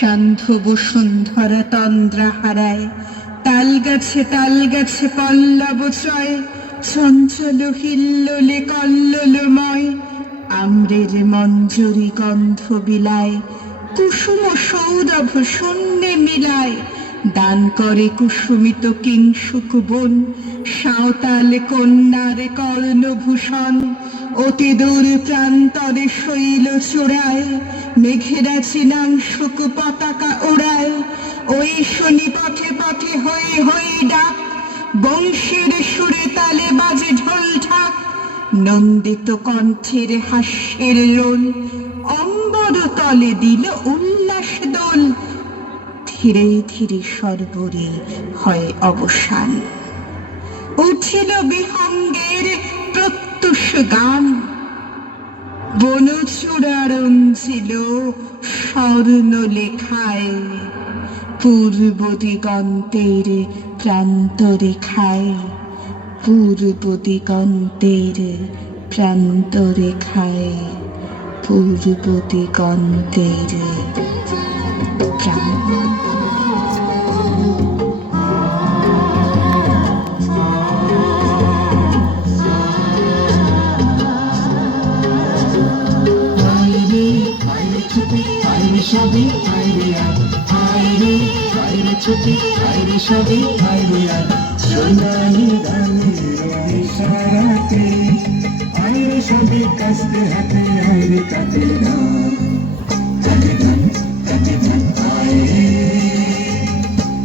সান্ধ্য বসুন্ধরা তন্দ্রা হারায়, তাল গাছে পল্লব চয়, চঞ্চল হিল্লোলে কল্লোলময়। আম্রের মঞ্জরি গন্ধ বিলায়, কুসুম সৌরভ শূন্যে মিলায়। দান করে কুসুমিত কিংসুক বন, সাঁওতাল কন্যার কর্ণভূষণ। অতি দূর প্রান্তরে শৈল চূড়ায়, মেঘেরা চিনাংশুক পতাকা ওড়ায়। ওই শনি পথে পথে হই হই ডাক, বংশীর সুরে তালে বাজে ঢোল ঢাক। নন্দিত কণ্ঠের হাস্যের রোল, অম্বর তলে দিল উল্লাস দোল। ধীরে ধীরে সর্বরে হয় অবসান, উঠিল বিহঙ্গের প্রত্যুষ গান। বনচূড়া রঞ্জিল স্বর্ণ লেখায়, পূর্ব দিগন্তের প্রান্তরেখায়। পূর্ব দিগন্তের প্রান্তরেখায়, পূর্ব দিগন্তের প্রান্ত। সবই আইরে আইরে আইরে ছুটি আইরে সবই আইরে সোনালি গানের ইশারাতে আইরে সবই কাস্তে হাতে আইরে কাটে না কাটে গান আইরে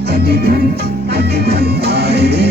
কাটে গান আইরে।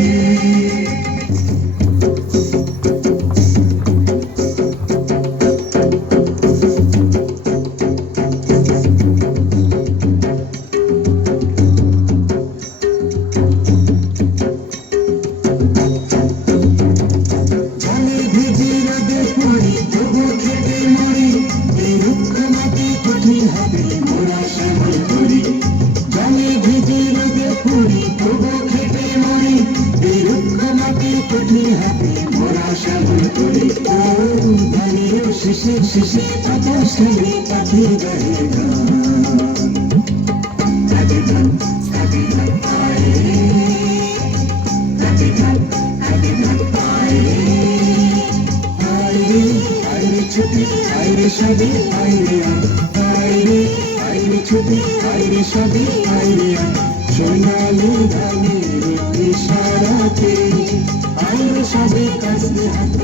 শিশি আকাশে পাখি গায়ে গান আইরে আইরে ছুটি আইরে সবই আইরে আইরে ছুটি আইরে সবই আইরে সোনালি গানের ইশারাতে আইরে সবই কাছে হাতে।